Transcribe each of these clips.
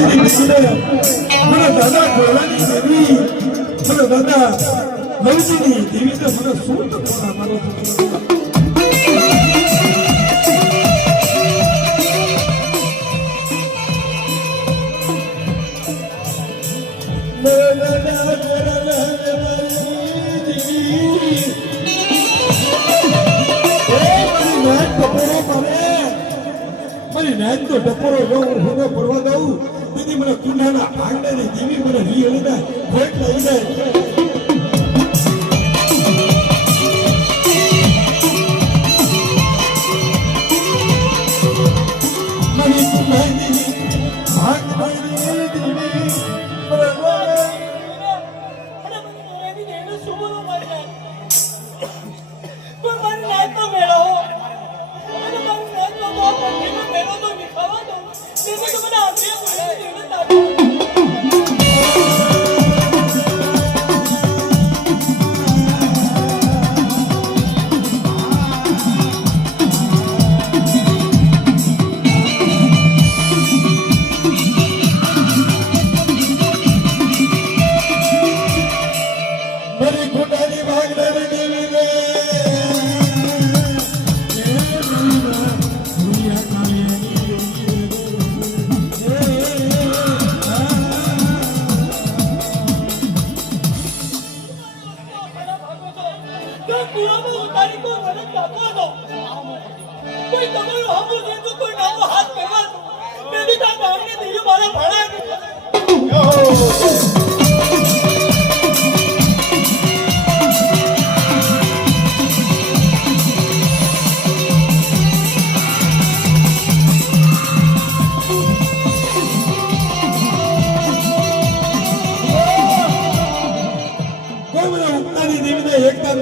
મને દાદા ગોળાની દેવી મને દાદા લવજીની દેવી તો મને શું તો મારો તો ટપોરો જવું હું પડવા દઉં દીદી મને કુંડાના આંગણે ની દેવી મને રીહળી ના ખોટ લઈ જાય મારી કુંડાઈ દેવી ભાગ મારી દેવી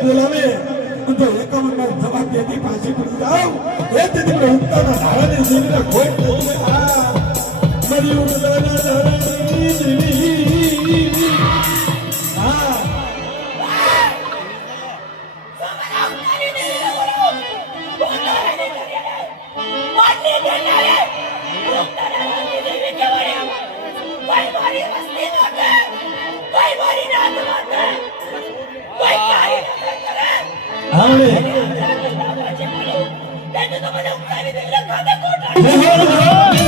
બોલાવે તો 51 વાર જવાબ દેતી પાછી પડી જાવ એ તેથી મને ઉત્તરના ધારાની જીવને ખોટ નથી આ મરી ઉડવાના ધારાની જીવી હા આવડે તેને તો મને ઉતારી દે ખાધા કોટા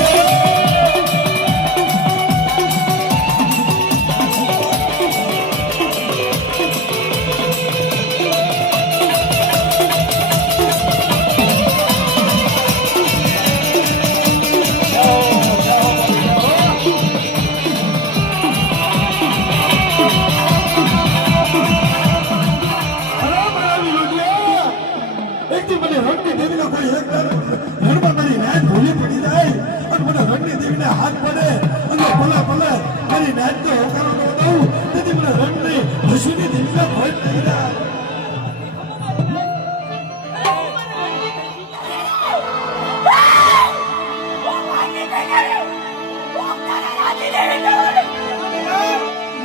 હાથ પડે અને ભલે ભલે મારી નાચ તો હોકારો ન દઉં તેથી મને રણની હસીની દિલના ભોજ નહીં જાય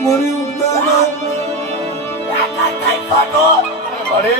મરી ઉતારા અરે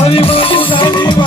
Hari